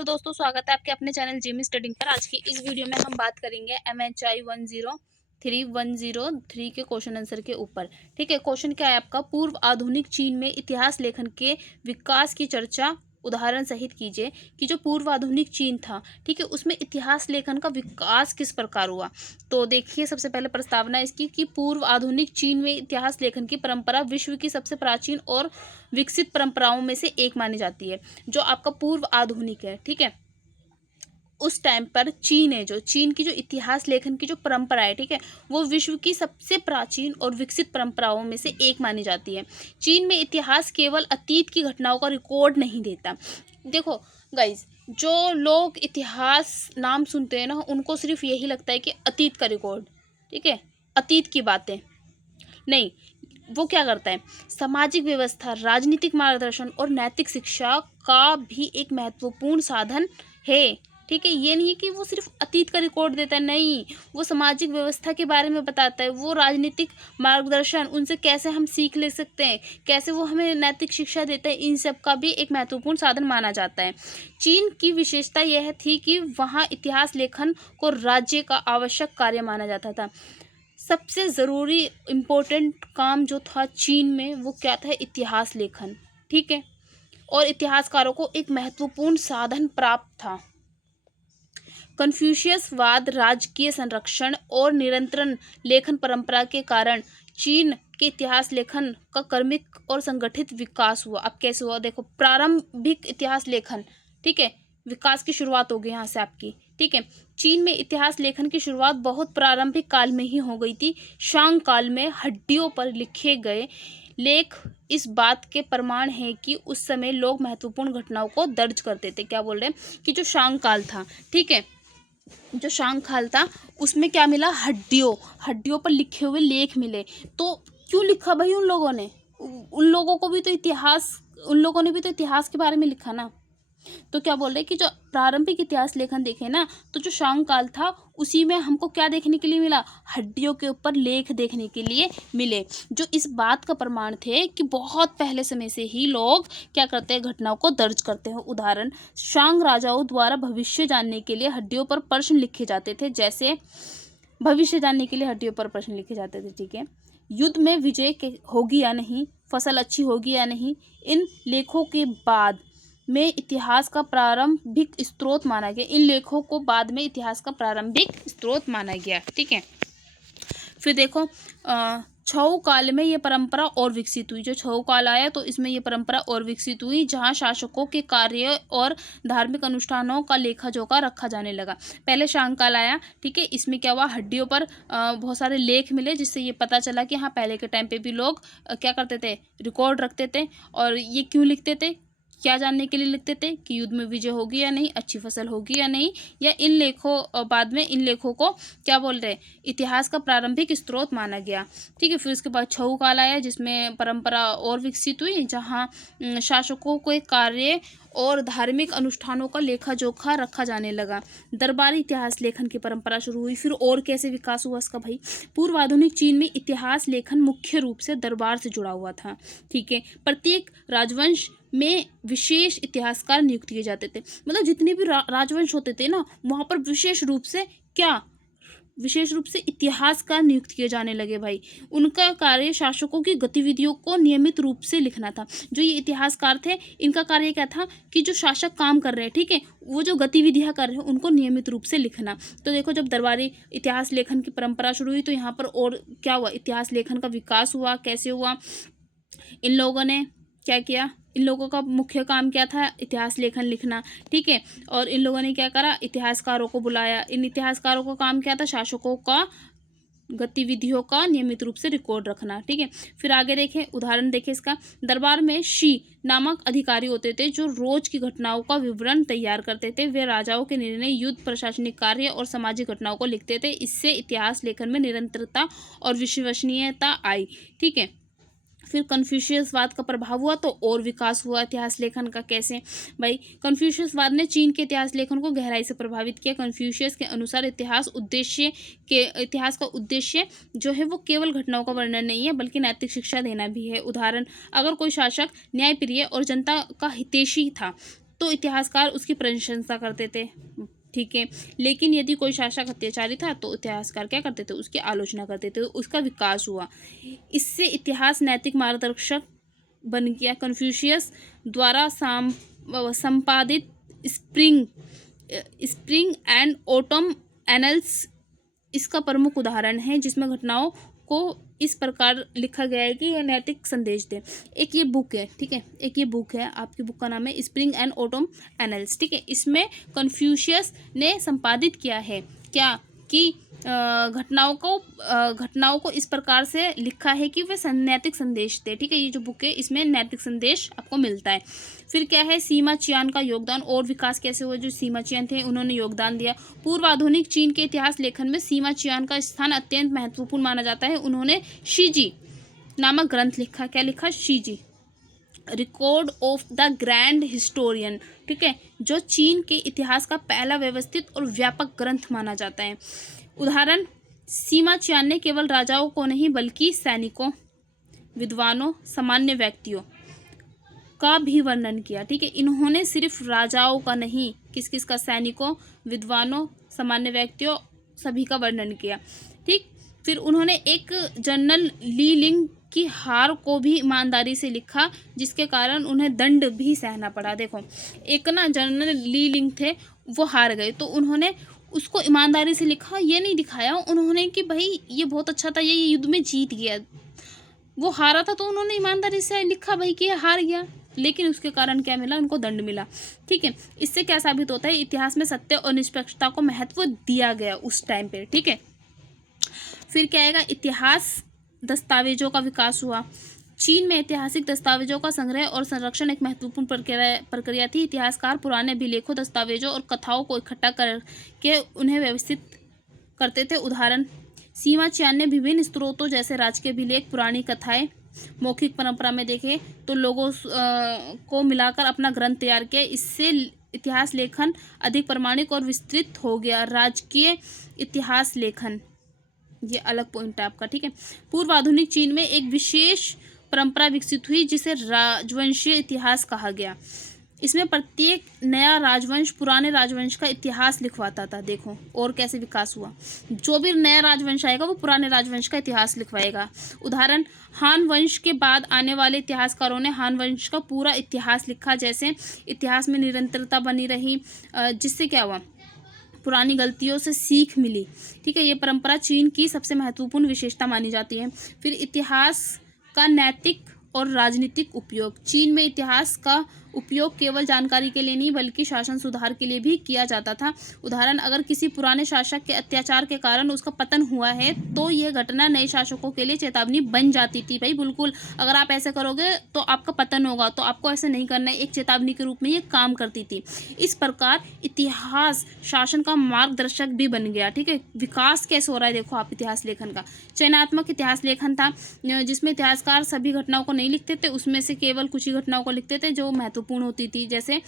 तो दोस्तों स्वागत है आपके अपने चैनल जिमी स्टडिंग पर। आज की इस वीडियो में हम बात करेंगे MHI 103 के क्वेश्चन आंसर के ऊपर। ठीक है, क्वेश्चन क्या है आपका, पूर्व आधुनिक चीन में इतिहास लेखन के विकास की चर्चा उदाहरण सहित कीजिए। कि जो पूर्व आधुनिक चीन था, ठीक है, उसमें इतिहास लेखन का विकास किस प्रकार हुआ। तो देखिए, सबसे पहले प्रस्तावना इसकी कि पूर्व आधुनिक चीन में इतिहास लेखन की परंपरा विश्व की सबसे प्राचीन और विकसित परंपराओं में से एक मानी जाती है। जो आपका पूर्व आधुनिक है, ठीक है, उस टाइम पर चीन है, जो चीन की जो इतिहास लेखन की जो परंपरा है, ठीक है, वो विश्व की सबसे प्राचीन और विकसित परंपराओं में से एक मानी जाती है। चीन में इतिहास केवल अतीत की घटनाओं का रिकॉर्ड नहीं देता। देखो गाइज, जो लोग इतिहास नाम सुनते हैं ना, उनको सिर्फ यही लगता है कि अतीत का रिकॉर्ड, ठीक है, अतीत की बातें नहीं। वो क्या करता है, सामाजिक व्यवस्था, राजनीतिक मार्गदर्शन और नैतिक शिक्षा का भी एक महत्वपूर्ण साधन है। ठीक है, ये नहीं है कि वो सिर्फ अतीत का रिकॉर्ड देता है, नहीं, वो सामाजिक व्यवस्था के बारे में बताता है, वो राजनीतिक मार्गदर्शन, उनसे कैसे हम सीख ले सकते हैं, कैसे वो हमें नैतिक शिक्षा देते हैं, इन सब का भी एक महत्वपूर्ण साधन माना जाता है। चीन की विशेषता यह थी कि वहाँ इतिहास लेखन को राज्य का आवश्यक कार्य माना जाता था। सबसे ज़रूरी इम्पोर्टेंट काम जो था चीन में, वो क्या था, इतिहास लेखन। ठीक है, और इतिहासकारों को एक महत्वपूर्ण साधन प्राप्त था। कन्फ्यूशियसवाद, राजकीय संरक्षण और निरंतर लेखन परंपरा के कारण चीन के इतिहास लेखन का क्रमिक और संगठित विकास हुआ। अब कैसे हुआ, देखो, प्रारंभिक इतिहास लेखन, ठीक है, विकास की शुरुआत हो गई यहाँ से आपकी। ठीक है, चीन में इतिहास लेखन की शुरुआत बहुत प्रारंभिक काल में ही हो गई थी। शांग काल में हड्डियों पर लिखे गए लेख इस बात के प्रमाण है कि उस समय लोग महत्वपूर्ण घटनाओं को दर्ज करते थे। क्या बोल रहे हैं कि जो शांग काल था, ठीक है, जो शांग काल था, उसमें क्या मिला, हड्डियों पर लिखे हुए लेख मिले। तो क्यों लिखा भाई उन लोगों ने, उन लोगों को भी तो इतिहास, उन लोगों ने भी तो इतिहास के बारे में लिखा ना। तो क्या बोल रहे हैं कि जो प्रारंभिक इतिहास लेखन देखे ना, तो जो शांग काल था, उसी में हमको क्या देखने के लिए मिला, हड्डियों के ऊपर लेख देखने के लिए मिले, जो इस बात का प्रमाण थे कि बहुत पहले समय से ही लोग क्या करते हैं, घटनाओं को दर्ज करते हैं। उदाहरण, शांग राजाओं द्वारा भविष्य जानने के लिए हड्डियों पर प्रश्न लिखे जाते थे। जैसे भविष्य जानने के लिए हड्डियों पर प्रश्न लिखे जाते थे। ठीक है, युद्ध में विजय होगी या नहीं, फसल अच्छी होगी या नहीं, इन लेखों के बाद में इतिहास का प्रारंभिक स्रोत माना गया। इन लेखों को बाद में इतिहास का प्रारंभिक स्रोत माना गया। ठीक है, फिर देखो, छऊ काल में ये परंपरा और विकसित हुई। जो छऊ काल आया तो इसमें ये परंपरा और विकसित हुई, जहाँ शासकों के कार्य और धार्मिक अनुष्ठानों का लेखा जोखा रखा जाने लगा। पहले शांग काल आया, ठीक है, इसमें क्या हुआ, हड्डियों पर बहुत सारे लेख मिले, जिससे ये पता चला कि हाँ, पहले के टाइम पे भी लोग क्या करते थे, रिकॉर्ड रखते थे। और ये क्यों लिखते थे, क्या जानने के लिए लिखते थे, कि युद्ध में विजय होगी या नहीं, अच्छी फसल होगी या नहीं, या इन लेखों, बाद में इन लेखों को क्या बोल रहे, इतिहास का प्रारंभिक स्रोत माना गया। ठीक है, फिर उसके बाद छऊ काल आया, जिसमें परंपरा और विकसित हुई, जहाँ शासकों के कार्य और धार्मिक अनुष्ठानों का लेखा जोखा रखा जाने लगा। दरबारी इतिहास लेखन की परंपरा शुरू हुई। फिर और कैसे विकास हुआ इसका भाई, पूर्व आधुनिक चीन में इतिहास लेखन मुख्य रूप से दरबार से जुड़ा हुआ था। ठीक है, प्रत्येक राजवंश में विशेष इतिहासकार नियुक्त किए जाते थे। मतलब जितने भी राजवंश होते थे ना, वहाँ पर विशेष रूप से क्या, विशेष रूप से इतिहासकार नियुक्त किए जाने लगे भाई। उनका कार्य शासकों की गतिविधियों को नियमित रूप से लिखना था। जो ये इतिहासकार थे, इनका कार्य क्या था कि जो शासक काम कर रहे हैं, ठीक है, वो जो गतिविधियां कर रहे हैं, उनको नियमित रूप से लिखना। तो देखो, जब दरबारी इतिहास लेखन की परंपरा शुरू हुई, तो यहाँ पर और क्या हुआ, इतिहास लेखन का विकास हुआ। कैसे हुआ, इन लोगों ने क्या किया, इन लोगों का मुख्य काम क्या था, इतिहास लेखन लिखना। ठीक है, और इन लोगों ने क्या करा, इतिहासकारों को बुलाया। इन इतिहासकारों का काम क्या था, शासकों का गतिविधियों का नियमित रूप से रिकॉर्ड रखना। ठीक है, फिर आगे देखें, उदाहरण देखें इसका। दरबार में शी नामक अधिकारी होते थे, जो रोज की घटनाओं का विवरण तैयार करते थे। वे राजाओं के निर्णय, युद्ध, प्रशासनिक कार्य और सामाजिक घटनाओं को लिखते थे। इससे इतिहास लेखन में निरंतरता और विश्वसनीयता आई। ठीक है, फिर कन्फ्यूशियसवाद का प्रभाव हुआ, तो और विकास हुआ इतिहास लेखन का। कैसे भाई, कन्फ्यूशियसवाद ने चीन के इतिहास लेखन को गहराई से प्रभावित किया। कन्फ्यूशियस के अनुसार इतिहास का उद्देश्य जो है, वो केवल घटनाओं का वर्णन नहीं है, बल्कि नैतिक शिक्षा देना भी है। उदाहरण, अगर कोई शासक न्यायप्रिय और जनता का हितैषी था, तो इतिहासकार उसकी प्रशंसा करते थे, ठीक है। लेकिन यदि कोई शासक अत्याचारी था तो इतिहासकार क्या करते थे, उसकी आलोचना करते थे, उसका विकास हुआ। इससे इतिहास नैतिक मार्गदर्शक बन गया। कन्फ्यूशियस द्वारा संपादित spring spring and autumn annuls इसका प्रमुख उदाहरण है, जिसमें घटनाओं को इस प्रकार लिखा गया है कि यह नैतिक संदेश दे। एक ये बुक है, ठीक है, एक ये बुक है, आपकी बुक का नाम है स्प्रिंग एंड ऑटम एनल्स, ठीक है। इसमें कन्फ्यूशियस ने संपादित किया है क्या कि घटनाओं को इस प्रकार से लिखा है कि वे नैतिक संदेश दे, ठीक है। ये जो बुक है इसमें नैतिक संदेश आपको मिलता है। फिर क्या है, सीमा चियान का योगदान और विकास कैसे हुआ। जो सीमा चियान थे उन्होंने योगदान दिया। पूर्व आधुनिक चीन के इतिहास लेखन में सीमा चियान का स्थान अत्यंत महत्वपूर्ण माना जाता है। उन्होंने शीजी नामक ग्रंथ लिखा। क्या लिखा, शीजी, record of the grand historian, ठीक है, जो चीन के इतिहास का पहला व्यवस्थित और व्यापक ग्रंथ माना जाता है। उदाहरण, सीमा चियान ने केवल राजाओं को नहीं बल्कि सैनिकों, विद्वानों, सामान्य व्यक्तियों का भी वर्णन किया, ठीक है। इन्होंने सिर्फ राजाओं का नहीं, किस किस का, सैनिकों, विद्वानों, सामान्य व्यक्तियों, सभी का वर्णन किया, ठीक। फिर उन्होंने एक जनरल ली लिंग की हार को भी ईमानदारी से लिखा, जिसके कारण उन्हें दंड भी सहना पड़ा। देखो, एक ना जनरल ली लिंग थे, वो हार गए तो उन्होंने उसको ईमानदारी से लिखा। ये नहीं दिखाया उन्होंने कि भाई ये बहुत अच्छा था, ये युद्ध में जीत गया। वो हारा था तो उन्होंने ईमानदारी से लिखा भाई कि ये हार गया, लेकिन उसके कारण क्या मिला, उनको दंड मिला, ठीक है। इससे क्या साबित होता है, इतिहास में सत्य और निष्पक्षता को महत्व दिया गया उस टाइम पे, ठीक है। फिर क्या आएगा, इतिहास दस्तावेजों का विकास हुआ। चीन में ऐतिहासिक दस्तावेजों का संग्रह और संरक्षण एक महत्वपूर्ण प्रक्रिया थी। इतिहासकार पुराने अभिलेखों, दस्तावेजों और कथाओं को इकट्ठा करके उन्हें व्यवस्थित करते थे। उदाहरण, सीमा चियान ने विभिन्न स्रोतों जैसे राजकीय अभिलेख, पुरानी कथाएं, मौखिक परंपरा में देखे तो लोगों को मिलाकर अपना ग्रंथ तैयार किया। इससे इतिहास लेखन अधिक प्रमाणिक और विस्तृत हो गया। राजकीय इतिहास लेखन, ये अलग पॉइंट है आपका, ठीक है। पूर्व आधुनिक चीन में एक विशेष परंपरा विकसित हुई जिसे राजवंशीय इतिहास कहा गया। इसमें प्रत्येक नया राजवंश पुराने राजवंश का इतिहास लिखवाता था। देखो और कैसे विकास हुआ, जो भी नया राजवंश आएगा वो पुराने राजवंश का इतिहास लिखवाएगा। उदाहरण, हान वंश के बाद आने वाले इतिहासकारों ने हान वंश का पूरा इतिहास लिखा। जैसे इतिहास में निरंतरता बनी रही, जिससे क्या हुआ, पुरानी गलतियों से सीख मिली, ठीक है। ये परंपरा चीन की सबसे महत्वपूर्ण विशेषता मानी जाती है। फिर इतिहास का नैतिक और राजनीतिक उपयोग। चीन में इतिहास का उपयोग केवल जानकारी के लिए नहीं बल्कि शासन सुधार के लिए भी किया जाता था। उदाहरण, अगर किसी पुराने शासक के अत्याचार के कारण उसका पतन हुआ है तो यह घटना नए शासकों के लिए चेतावनी बन जाती थी। भाई बिल्कुल, अगर आप ऐसे करोगे तो आपका पतन होगा, तो आपको ऐसे नहीं करना है, एक चेतावनी के रूप में ये काम करती थी। इस प्रकार इतिहास शासन का मार्गदर्शक भी बन गया, ठीक है। विकास कैसे हो रहा है देखो आप इतिहास लेखन का। चयनात्मक इतिहास लेखन था, जिसमें इतिहासकार सभी घटनाओं को नहीं लिखते थे, उसमें से केवल कुछ ही घटनाओं को लिखते थे जो महत्वपूर्ण होती थी, जैसे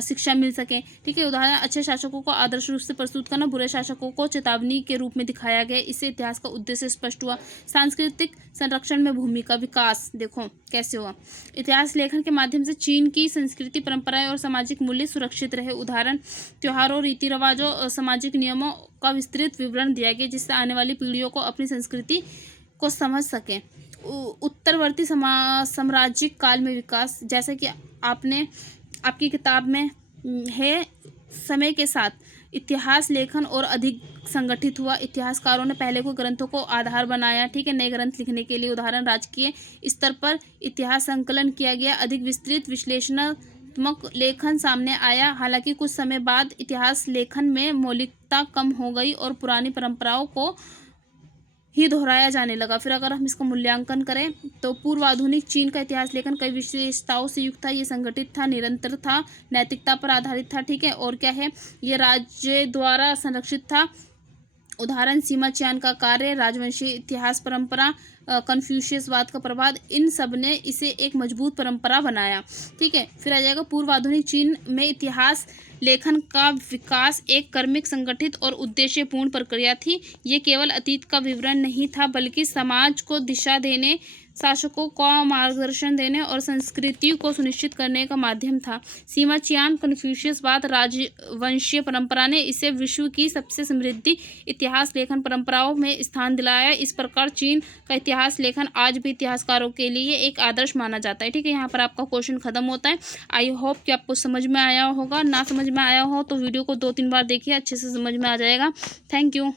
शिक्षा मिल सके, ठीक है। उदाहरण, अच्छे शासकों को आदर्श रूप से प्रस्तुत करना, बुरे शासकों को चेतावनी के रूप में दिखाया गया। इससे इतिहास का उद्देश्य स्पष्ट हुआ। सांस्कृतिक संरक्षण में भूमिका विकास देखो कैसे हुआ। इतिहास लेखन के माध्यम से चीन की संस्कृति, परंपराएं और सामाजिक मूल्य सुरक्षित रहे। उदाहरण, त्योहारों, रीति रिवाजों और सामाजिक नियमों का विस्तृत विवरण दिया गया, जिससे आने वाली पीढ़ियों को अपनी संस्कृति को समझ सकें। उत्तरवर्ती साम्राज्यिक काल में विकास, जैसे कि आपने आपकी किताब में है, समय के साथ इतिहास लेखन और अधिक संगठित हुआ। इतिहासकारों ने पहले को ग्रंथों को आधार बनाया, ठीक है, नए ग्रंथ लिखने के लिए। उदाहरण, राजकीय स्तर पर इतिहास संकलन किया गया, अधिक विस्तृत विश्लेषणात्मक लेखन सामने आया। हालांकि कुछ समय बाद इतिहास लेखन में मौलिकता कम हो गई और पुरानी परंपराओं को ही दोहराया जाने लगा। फिर अगर हम इसका मूल्यांकन करें तो पूर्व आधुनिक चीन का इतिहास लेखन कई विशेषताओं से युक्त था। ये संगठित था, निरंतर था, नैतिकता पर आधारित था, ठीक है। और क्या है, ये राज्य द्वारा संरक्षित था। उदाहरण, सीमा चियान का कार्य, राजवंशी इतिहास परंपरा, कन्फ्यूशियसवाद का प्रभाव, इन सब ने इसे एक मजबूत परंपरा बनाया, ठीक है। फिर आ जाएगा, पूर्व आधुनिक चीन में इतिहास लेखन का विकास एक क्रमिक, संगठित और उद्देश्यपूर्ण प्रक्रिया थी। ये केवल अतीत का विवरण नहीं था बल्कि समाज को दिशा देने शासकों को मार्गदर्शन देने और संस्कृति को सुनिश्चित करने का माध्यम था। सीमा चियान कन्फ्यूशियसवाद राजवंशीय परंपरा ने इसे विश्व की सबसे समृद्ध इतिहास लेखन परंपराओं में स्थान दिलाया। इस प्रकार चीन का इतिहास लेखन आज भी इतिहासकारों के लिए एक आदर्श माना जाता है। ठीक है, यहाँ पर आपका क्वेश्चन खत्म होता है। आई होप कि आपको समझ में आया होगा। ना समझ में आया हो तो वीडियो को 2-3 बार देखिए, अच्छे से समझ में आ जाएगा। Thank you.